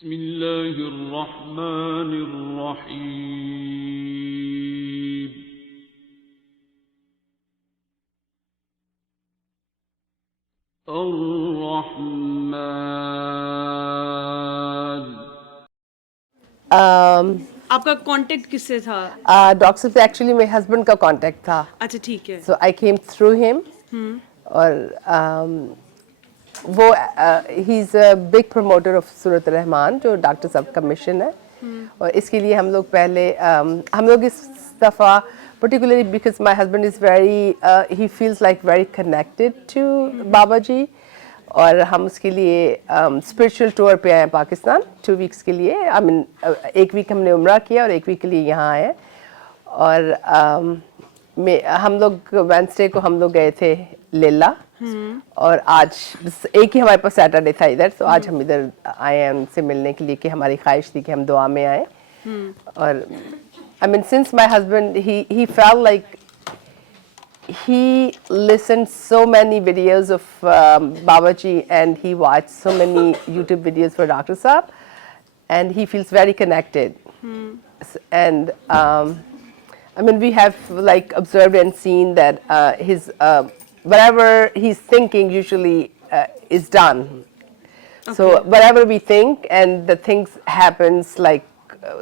بسم الله الرحمن الرحيم الرحمن आपका कांटेक्ट किससे था? डॉक्टर से एक्चुअली मेरे हस्बैंड का कांटेक्ट था. अच्छा ठीक है. So I came through him. और वो he is a big promoter of Surat Rahman जो डॉक्टर साहब का मिशन है. और इसके लिए हम लोग पहले हम लोग इस दफ़ा particularly because my husband is very he feels like very connected to बाबा जी. और हम उसके लिए स्पिरिचुअल टूर पे आए हैं पाकिस्तान 2 वीक्स के लिए. आई मीन 1 वीक हमने उम्रा किया और 1 वीक के लिए यहाँ आए. और हम लोग वेडनेसडे को हम लोग गए थे लेला. और आज एक ही हमारे पास सैटरडे था इधर. तो आज हम इधर आए हैं उनसे मिलने के लिए कि हमारी ख्वाहिश थी कि हम दुआ में आए. और I mean since my husband he felt like he listened so many videos of Babaji and he watched so many YouTube videos for Dr. Saab and he feels very connected. And I mean we have like observed and seen that his whatever he's thinking usually is done. Okay. So whatever we think and the things happens like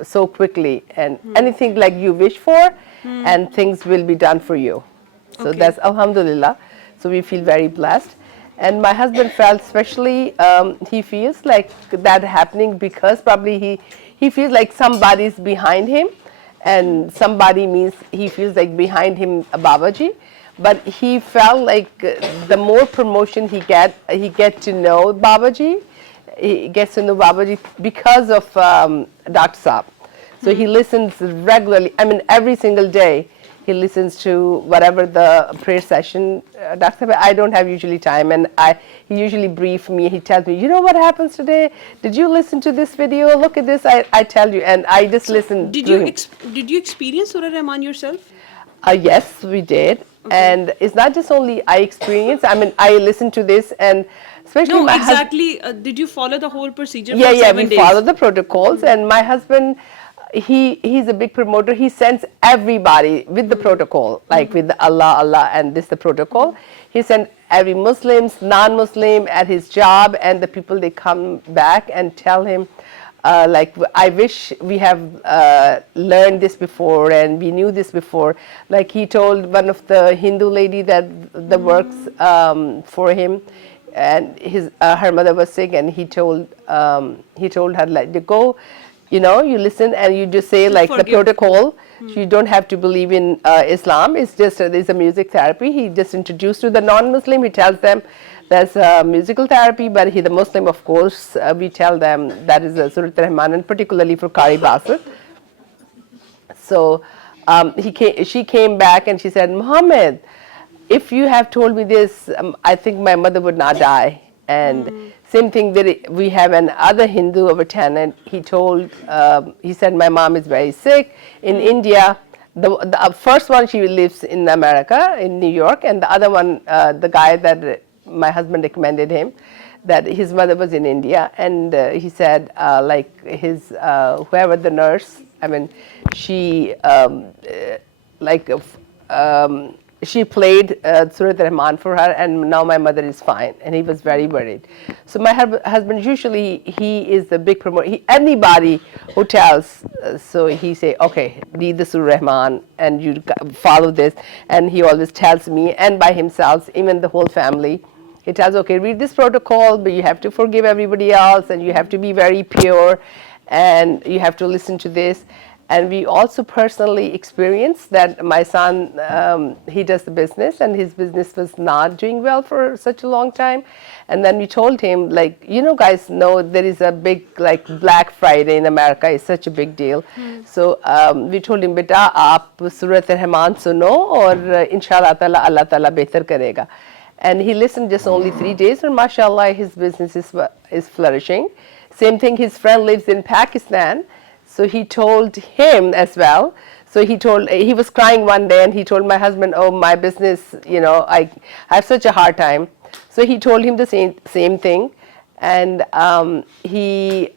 so quickly and anything like you wish for and things will be done for you. So that's alhamdulillah. So we feel very blessed. And my husband felt especially he feels like that happening because probably he feels like somebody's behind him and somebody means he feels like behind him Babaji. But he felt like the more promotion he get to know Babaji. He gets to know Babaji because of Dr. Saab. So he listens regularly. I mean, every single day he listens to whatever the prayer session. Dr. Saab, I don't have usually time, and he usually briefs me. He tells me, you know what happens today? Did you listen to this video? Look at this. I tell you, and I just listen. Did you experience Surah Rahman yourself? Yes, we did. And it's not just only I experienced. I mean, I listened to this and. Especially no, exactly. Did you follow the whole procedure? Yeah, for 7 we days? follow the protocols. And my husband, he's a big promoter. He sends everybody with the protocol, like with the Allah, and this the protocol. He sent every Muslims, non-Muslim at his job, and the people they come back and tell him, like I wish we have learned this before and we knew this before. Like he told one of the Hindu lady that the works for him. And her mother was sick, and he told her like to go, you know, you listen and you just say like the protocol. You don't have to believe in Islam. It's just there's a music therapy. He just introduced to the non-Muslim. He tells them there's a musical therapy, but the Muslim, of course, we tell them that is a Surah Rahman, and particularly for Qari Basir. So she came back and she said, Muhammad, if you have told me this, I think my mother would not die. And same thing that we have another Hindu of a tenant. He said my mom is very sick in India. The first one, she lives in America, in New York, and the other one, the guy that my husband recommended him, that his mother was in India. And he said like his whoever the nurse, I mean, she she played Surah Rahman for her, and now my mother is fine. And he was very worried. So my husband, usually he is the big promoter. Anybody who tells, so he say, okay, read the Surah Rahman and you follow this. And he always tells me and by himself, even the whole family, he tells, okay, read this protocol, but you have to forgive everybody else and you have to be very pure and you have to listen to this. And we also personally experienced that my son, he does the business and his business was not doing well for such a long time. And then we told him, like, you know, guys know there is a big, like, Black Friday in America is such a big deal. So we told him, beta, aap Surah Rahman suno aur inshallah ta'ala Allah ta'ala behtar karega. And he listened just only 3 days and mashallah his business is flourishing. Same thing, his friend lives in Pakistan. So he told him as well. So he was crying one day and he told my husband, oh, my business, you know, I have such a hard time. So he told him the same thing. and he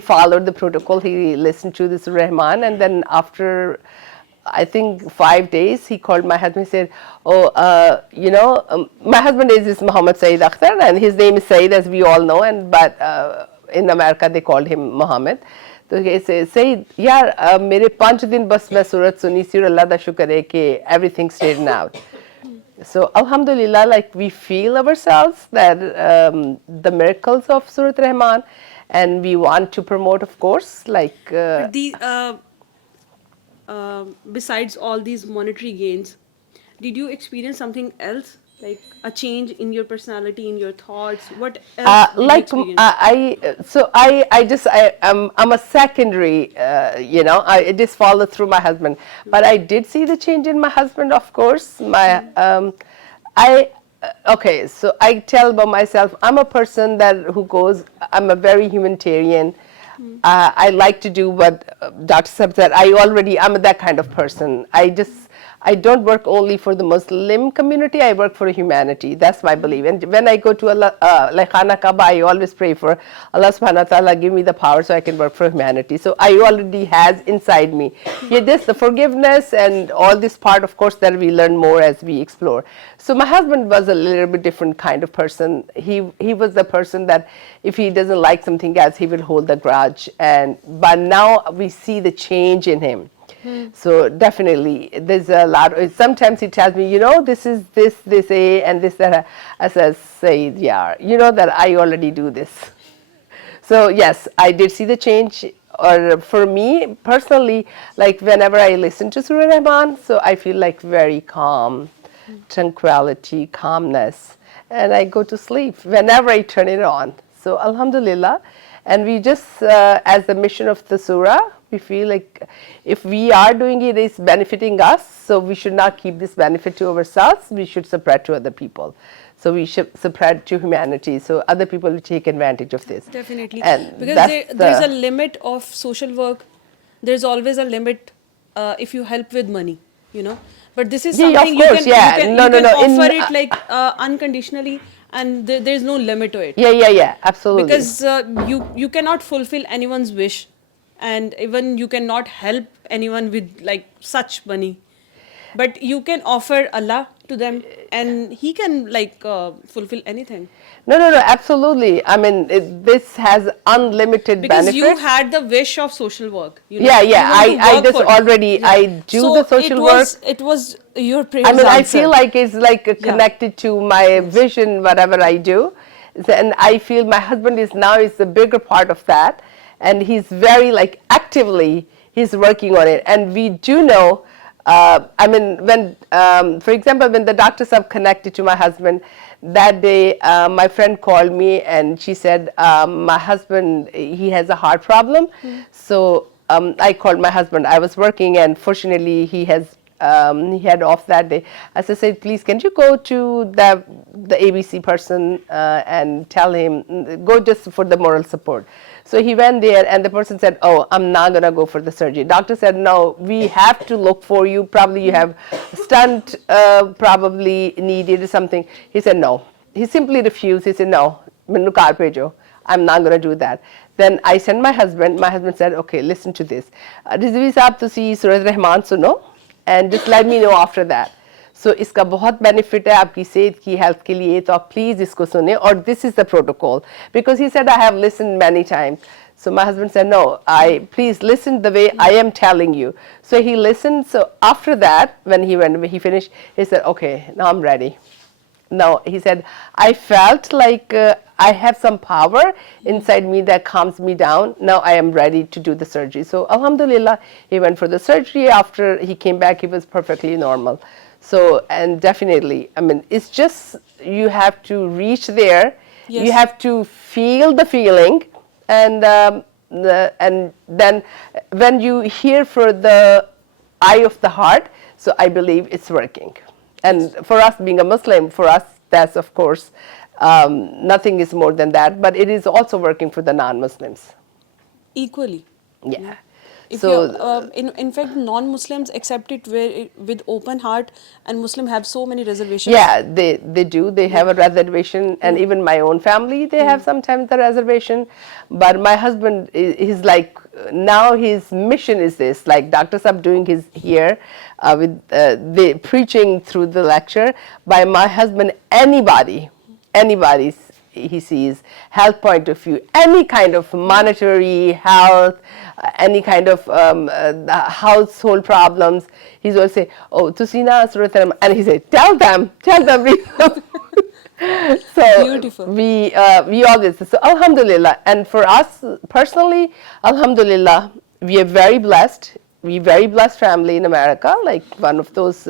followed the protocol. He listened to this Rahman, and then after I think 5 days, he called my husband and said, oh, my husband is Muhammad Saeed Akhtar, and his name is Saeed, as we all know, but in America they called him Muhammad. तो ऐसे Saeed, यार मेरे 5 दिन बस मैं सूरत सुनी सी और अल्लाह दा शुक्र है कि everything straightened out. So Alhamdulillah, like we feel ourselves that the miracles of Surah Rahman, and we want to promote, of course, like besides all these monetary gains, did you experience something else, like a change in your personality, in your thoughts? What else did you like experience? I'm a secondary, I just followed through my husband, but I did see the change in my husband, of course. Okay, so I tell about myself, I'm a person I'm a very humanitarian. I like to do what Dr. Sab said. I'm that kind of person. I don't work only for the Muslim community, I work for humanity. That's my belief. And when I go to like Khana Kaaba, I always pray for Allah subhanahu wa ta'ala, give me the power so I can work for humanity. So I already has inside me. Yeah, the forgiveness and all this part, of course, that we learn more as we explore. So my husband was a little bit different kind of person. He was the person that if he doesn't like something else, he will hold the grudge. But now we see the change in him. So definitely, there's a lot. Sometimes he tells me, this is this, and this, that. I say, yeah, that I already do this. So yes, I did see the change. Or for me personally, like whenever I listen to Surah Rahman, so I feel like very calm, tranquility, calmness, and I go to sleep whenever I turn it on. So Alhamdulillah, and we just, as the mission of the surah, we feel like if we are doing it, it's benefiting us, so we should not keep this benefit to ourselves, we should spread to other people. So we should spread to humanity, so other people will take advantage of this. Definitely. And because there's a limit of social work. There's always a limit if you help with money, But this is something you can offer it like unconditionally, and there's no limit to it. Yeah, absolutely. Because you cannot fulfill anyone's wish, and even you cannot help anyone with like such money, but you can offer Allah to them, and He can like fulfill anything. No, absolutely. I mean, this has unlimited because benefit. You had the wish of social work. I just already I do the social work. It was your prayer. I mean, I feel like it's like connected to my vision, whatever I do, and I feel my husband is a bigger part of that. And he's very like actively he's working on it, and we do know. I mean, when for example, when the doctors have connected to my husband that day, my friend called me and she said my husband, he has a heart problem. So I called my husband. I was working, and fortunately he had off that day. As I said, please, can you go to the ABC person and tell him, go just for the moral support. So he went there, and the person said, oh, I'm not going to go for the surgery. Doctor said, no, we have to look for you. Probably you have stunt probably needed or something. He said, no. He simply refused. He said, no, I'm not going to do that. Then I sent my husband. My husband said, okay, listen to this. Rizvi saab tusi Surah Rahman suno, and just let me know after that. So इसका बहुत benefit है आपकी सेहत की health के लिए, तो आप please इसको सुने, और this is the protocol, because he said I have listened many times. So my husband said, no, please listen the way I am telling you. So he listened. So after that, when he finished, he said, okay, now I'm ready. Now he said, I felt like I have some power inside me that calms me down. Now I am ready to do the surgery. So Alhamdulillah, he went for the surgery. After he came back, he was perfectly normal. So, and definitely, I mean, it's just, you have to reach there. Yes. You have to feel the feeling, and then when you hear for the eye of the heart, so I believe it's working. And for us being a Muslim, for us, that's of course, nothing is more than that, but it is also working for the non-Muslims. Equally. Yeah. If So in fact, non-Muslims accept it with open heart, and Muslim have so many reservations. yeah, they do. They have a reservation, and even my own family, they have sometimes the reservation. But my husband, he's like, now his mission is this, like Dr. Saab doing his here with the preaching through the lecture. By my husband, anybody he sees, health point of view, any kind of monetary health, any kind of household problems, he's always say, oh, tusina Surah Al-Rahman, and he say, tell them. So Beautiful. we always, so alhamdulillah, and for us personally, alhamdulillah, we are very blessed. We very blessed family in America, like one of those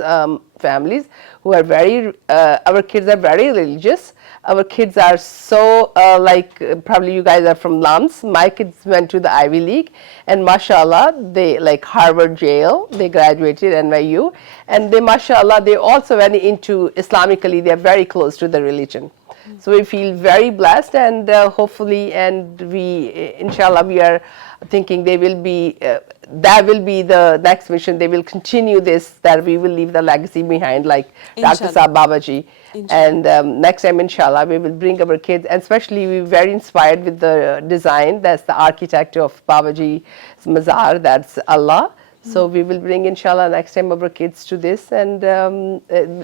families who are very, our kids are very religious. Our kids are so, probably you guys are from LUMS. My kids went to the Ivy League, and mashallah, they like Harvard, Yale, they graduated NYU, and they, mashallah, they also went into Islamically, they're very close to the religion. So we feel very blessed, and hopefully, and we, inshallah, we are thinking they will be, that will be the next mission. They will continue this, that we will leave the legacy behind, like Dr. Saab Babaji. And next time, inshallah, we will bring our kids, and especially we're very inspired with the design. That's the architect of Babaji's Mazar, that's Allah. So we will bring, inshallah, next time our kids to this. And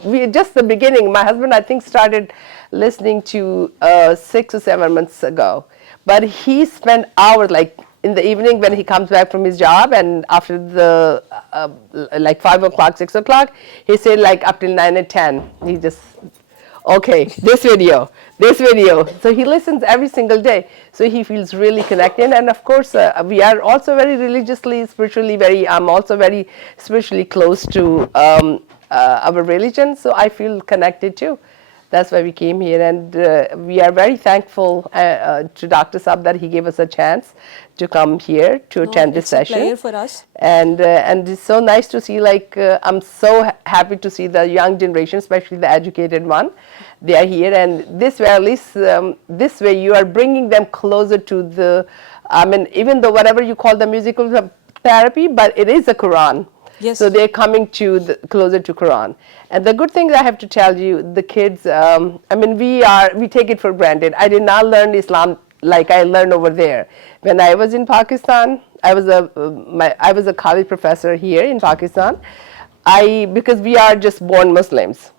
we just the beginning. My husband, I think, started listening to 6 or 7 months ago. But he spent hours, like in the evening when he comes back from his job, and after the like 5 o'clock, 6 o'clock, he said like up till 9 and 10. He just, okay, this video. So he listens every single day. So he feels really connected. And of course, we are also very religiously, spiritually I'm also very spiritually close to our religion. So I feel connected too. That's why we came here, and we are very thankful to Dr. Saab that he gave us a chance to come here to attend this session. It's a pleasure for us. And it's so nice to see, like, I'm so happy to see the young generation, especially the educated one. They are here, and this way, at least this way, you are bringing them closer to the, I mean, even though whatever you call the musical therapy, but it is a Quran. Yes. So they're coming to closer to Quran. And the good thing I have to tell you, the kids, I mean, we take it for granted. I did not learn Islam like I learned over there. When I was in Pakistan, I was a college professor here in Pakistan. Because we are just born Muslims.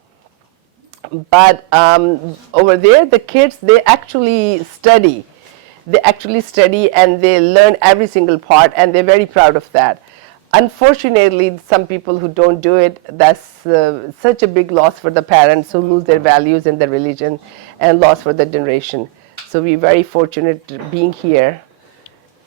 But over there, the kids, they actually study. And they learn every single part, and they're very proud of that. Unfortunately, some people who don't do it, that's such a big loss for the parents who lose their values and their religion, and loss for the generation. So we're very fortunate being here,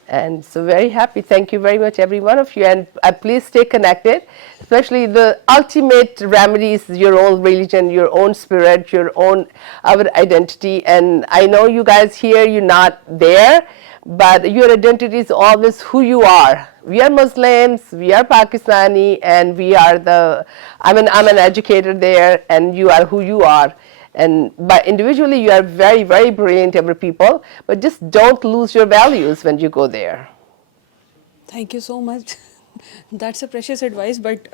and so very happy. Thank you very much, every one of you, and please stay connected. Especially the ultimate remedy is your own religion, your own spirit, our identity. And I know you guys here, you're not there, but your identity is always who you are. We are Muslims, we are Pakistani, and we are I'm an educator there, and you are who you are. But individually, you are very, very brilliant, every people, but just don't lose your values when you go there. Thank you so much. That's a precious advice, but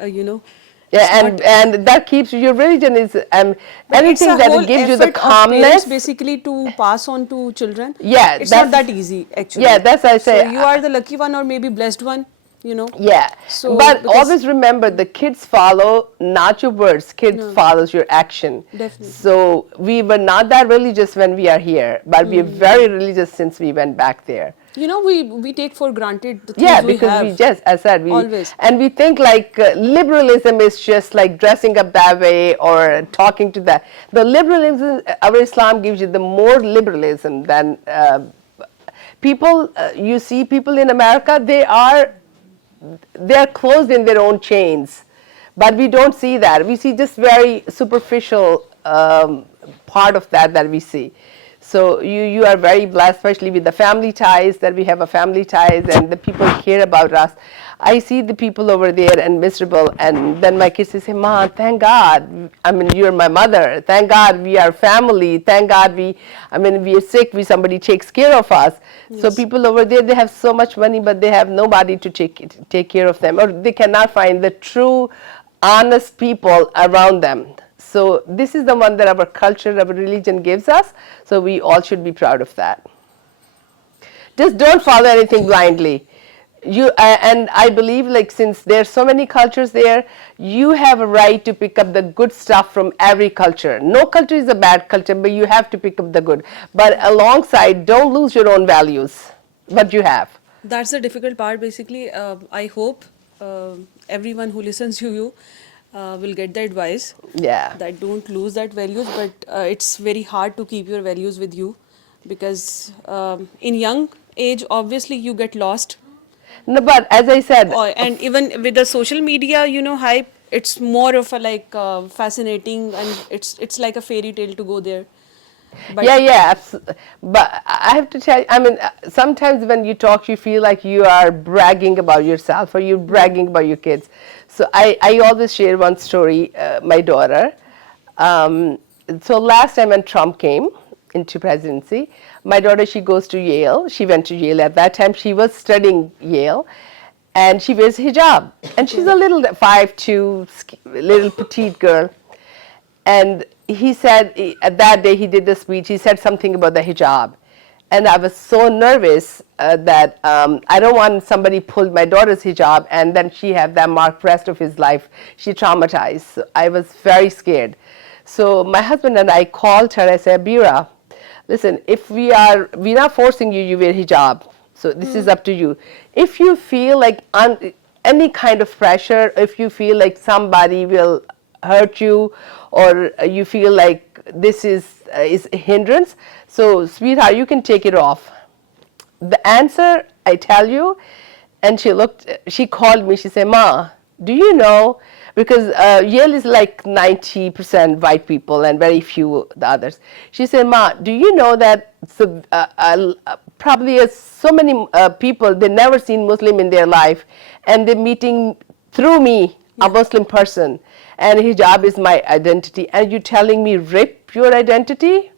Yeah, and that keeps your religion is anything that gives you the calmness. Basically, to pass on to children. Yeah, it's not that easy actually. Yeah, that's I say. So you are the lucky one, or maybe blessed one. Yeah. So, but always remember, the kids follow not your words. Kids follows your action. Definitely. So we were not that religious when we are here, but we are very religious since we went back there. We take for granted the things we have. We just, as I said, always. And we think like liberalism is just like dressing up that way or talking to that. The liberalism, our Islam gives you the more liberalism than people. You see people in America, they are closed in their own chains, but we don't see that. We see just very superficial part of that we see. So you are very blessed, especially with the family ties, that we have a family ties and the people care about us. I see the people over there and miserable, and then my kids say, "Ma, thank God. I mean, you're my mother. Thank God we are family. Thank God we are sick. Somebody takes care of us." So Yes. people over there, they have so much money, but they have nobody to take care of them, or they cannot find the true, honest people around them. So this is the one that our culture, our religion gives us. So we all should be proud of that. Just don't follow anything blindly. And I believe, like, since there's so many cultures there, you have a right to pick up the good stuff from every culture. No culture is a bad culture, but you have to pick up the good. But alongside, don't lose your own values, what you have. That's the difficult part, basically. I hope everyone who listens to you will get the advice Yeah. that don't lose that values, but it's very hard to keep your values with you, because in young age, obviously, you get lost. No, but as I said, And even with the social media, hype, it's more of a like fascinating, and it's like a fairy tale to go there. But yeah. But I have to tell you, sometimes when you talk, you feel like you are bragging about yourself or you're bragging about your kids. So I always share one story, my daughter. So last time when Trump came into presidency, my daughter, she goes to Yale. She went to Yale. At that time, she was studying Yale. And she wears hijab. And she's a little 5'2", little petite girl. And he said, that day he did the speech, he said something about the hijab. And I was so nervous that I don't want somebody pulled my daughter's hijab and then she have that mark for the rest of his life. She traumatized. So I was very scared. So my husband and I called her. I said, Bira, listen, if we're not forcing you, you wear hijab. So this is up to you. If you feel like any kind of pressure, if you feel like somebody will hurt you, or you feel like this is a hindrance, so sweetheart, you can take it off. The answer, I tell you, and she called me, she said, Ma, do you know, because Yale is like 90% white people and very few the others. She said, Ma, do you know that probably so many people, they never seen Muslim in their life, and they're meeting through me, a Muslim person, and hijab is my identity, and you telling me rip your identity?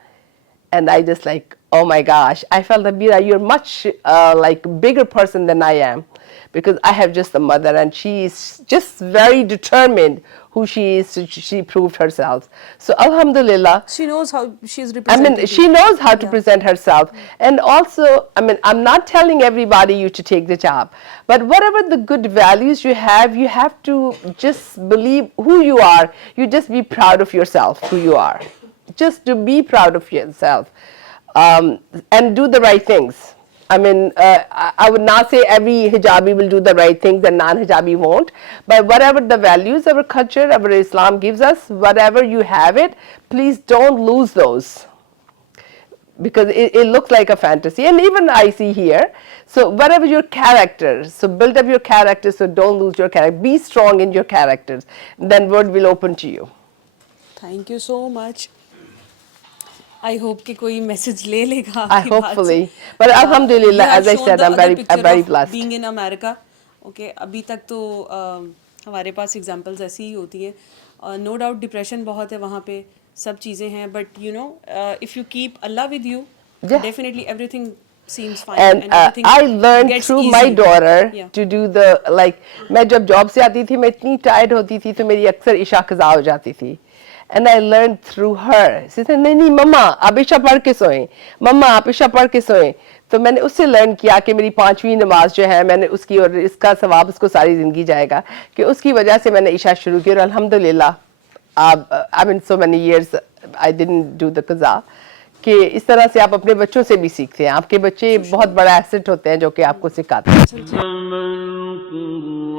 And I just like, oh my gosh, I felt that, Bira, you're much like bigger person than I am, because I have just a mother and she's just very determined who she is. She proved herself. So Alhamdulillah. she knows how she's represented. She knows how to present herself. And also, I'm not telling everybody you to take the job, but whatever the good values you have to just believe who you are. You just be proud of yourself, who you are. Just to be proud of yourself and do the right things. I would not say every hijabi will do the right things and non-hijabi won't, but whatever the values our culture, our Islam gives us, whatever you have it, please don't lose those, because it looks like a fantasy. And even I see here, so whatever your character, so build up your character, so don't lose your character. Be strong in your characters, then world will open to you. Thank you so much. I hope कि कोई message ले लेगा I आपकी बात hopefully, से. but Alhamdulillah, You have as I shown said, the I'm other very picture of blessed. Being in America. Okay, अभी तक तो हमारे पास examples ऐसी ही होती हैं. No doubt depression बहुत है वहाँ पे, सब चीज़ें हैं, but if you keep Allah with you, definitely everything seems fine. And everything I learned gets through easy. my daughter Yeah. to do the, like, मैं जब job से आती थी, मैं इतनी tired होती थी, तो मेरी अक्सर इशा कज़ा हो जाती थी. And I learned through her. She said, नहीं मम्मा आप इशा पढ़ के सोएं, मम्मा आप इशा पढ़ के सोएं. तो मैंने उससे लर्न किया कि मेरी 5वीं नमाज जो है, मैंने उसकी, और इसका सवाब उसको सारी ज़िंदगी जाएगा, कि उसकी वजह से मैंने इशा शुरू की. और अल्हम्दुलिल्लाह, so many years I didn't do the qaza. कि इस तरह से आप अपने बच्चों से भी सीखते हैं. आपके बच्चे बहुत बड़ा एसेट होते हैं जो कि आपको सिखाते हैं.